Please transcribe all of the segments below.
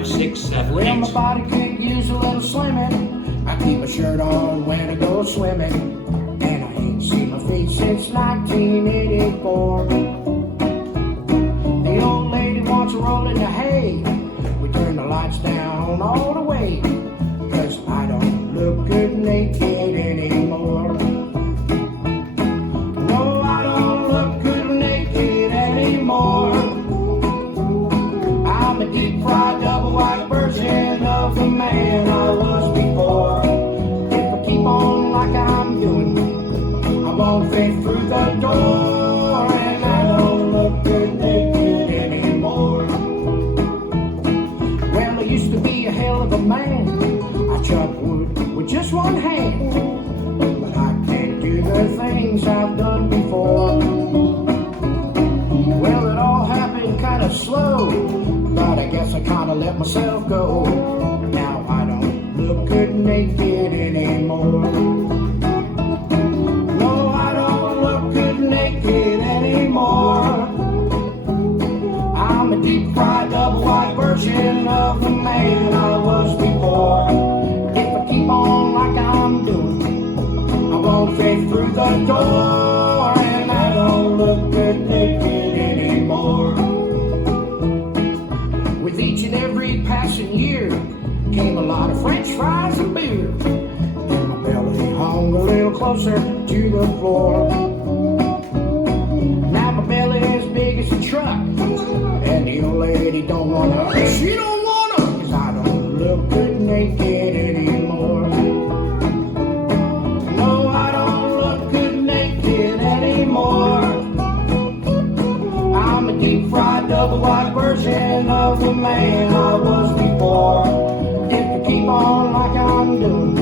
5, 6, 7, Well, 8. my body could use a little slimming. I keep my shirt on when I go swimming. And I ain't seen my feet since 1984. The old lady wants to roll in the hay. We turn the lights down all the way, 'cause I don't look good naked anymore. No, I don't look good naked anymore. I'm a deep fried double wide version of the man I was before. If I keep on like I'm doing, I won't fit through the door, and I don't look good naked anymore. Well, I used to be a hell of a man. I chop wood with just one hand, but I can't do the things I've done before. Well, it all happened kind of slow, but I guess I kind of let myself go. Now I don't look good naked anymore. No, I don't look good naked anymore. I'm a deep fried double wide version of the man I was before. If I keep on like I'm doing, I won't fit through the door, and I don't look good naked anymore. With each and every passing year came a lot of French fries and beer, and my belly hung a little closer to the floor. Now my belly is big as a truck, and the old lady don't wanna, she don't wanna, 'cause I don't look good naked anymore. No, I don't look good naked anymore. I'm a deep fried double wide version of the man I was before. If I keep on like I'm doing,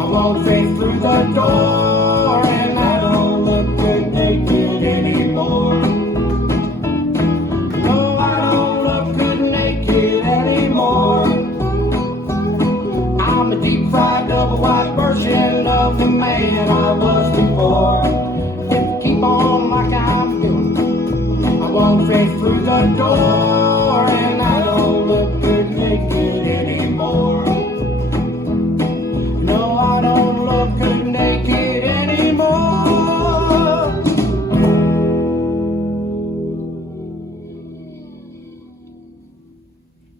I won't fit through the door, and I don't look good naked anymore. No, I don't look good naked anymore. I'm a deep fried double wide version of the man I was before. If I keep on like I'm doing, I won't fit through the door, and I don't look good naked anymore. No, I don't look good naked anymore.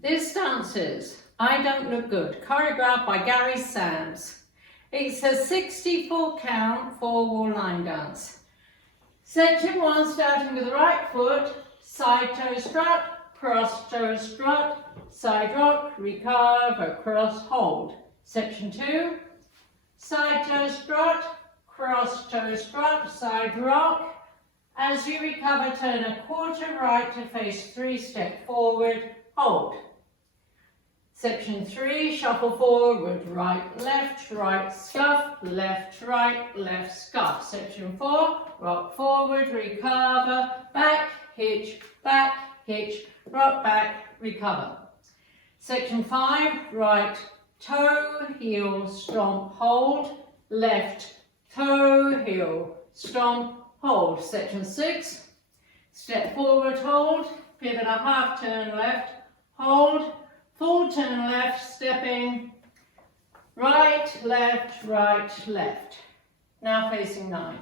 This dance is I Don't Look Good, choreographed by Gary Sands. It's a 64 count 4-wall line dance. Section 1, starting with the right foot, side toe strut, cross toe strut, side rock, recover, cross hold. Section 2, side toe strut, cross toe strut, side rock. As you recover, turn a quarter right to face 3 step forward, hold. Section 3, shuffle forward, right, scuff, left, right, left, scuff. Section 4, rock forward, recover, back, hitch, rock back, recover. Section 5, right toe, heel, stomp, hold, left toe, heel, stomp, hold. Section 6, step forward, hold, pivot a half turn left, hold, full turn left, stepping, right, left, left. Now facing 9.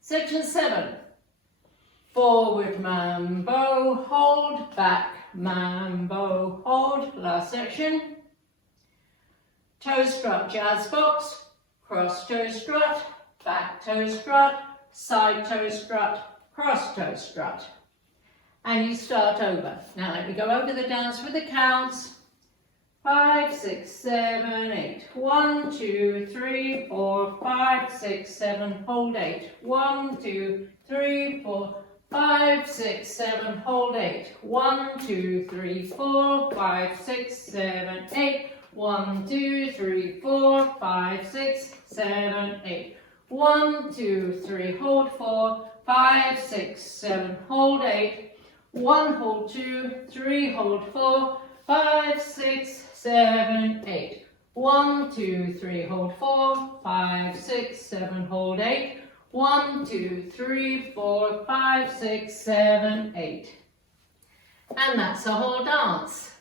Section 7, forward mambo, hold, back mambo, hold. Last section. Toe strut, jazz box, cross toe strut, back toe strut, side toe strut, cross toe strut. And you start over. Now let me go over the dance with the counts. 5, 6, 7, 8. 1, 2, 3, 4, 5, 6, 7, hold 8. 1, 2, 3, 4, 5, 6, 7, hold 8. 1, 2, 3, 4, 5, 6, 7, 8. 1, 2, 3, 4, 5, 6, 7, 8. 1, 2, 3, hold 4, 5, 6, 7, hold 8. 1, hold 2, 3, hold 4, 5, 6, 7, 8. 1, 2, 3, hold 4, 5, 6, 7, hold 8. 1, 2, 3, 4, 5, 6, 7, 8. And that's the whole dance.